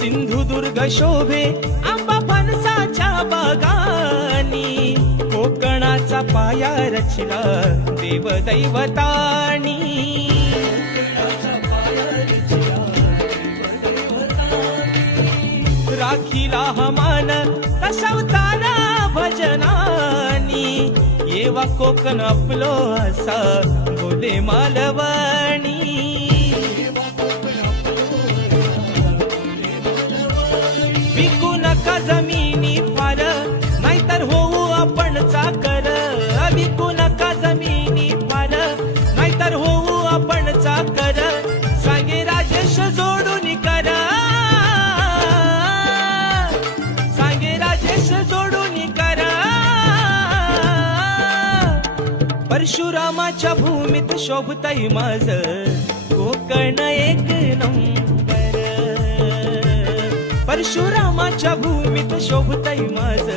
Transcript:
सिंधुदुर्ग शोभे आंबा फणसाच्या बागानी, कोकणाचा पाया रचला देव दैवतानी. राखीला हमान दशावतारा भजनानी, येवा कोकण आपलो असा बोले मालवणी. विकू नका जमिनी फार, नाहीतर होऊ आपण चाकर. विकू नका जमिनी फार, नाहीतर होऊ आपण चाकर. सांगे राजेश जोडून करा, सांगे राजेश जोडून करा. परशुरामाच्या भूमीत शोभतय माझ कोकण एक नंबर. परशुरामाच्या भूमीत शोभतय माझ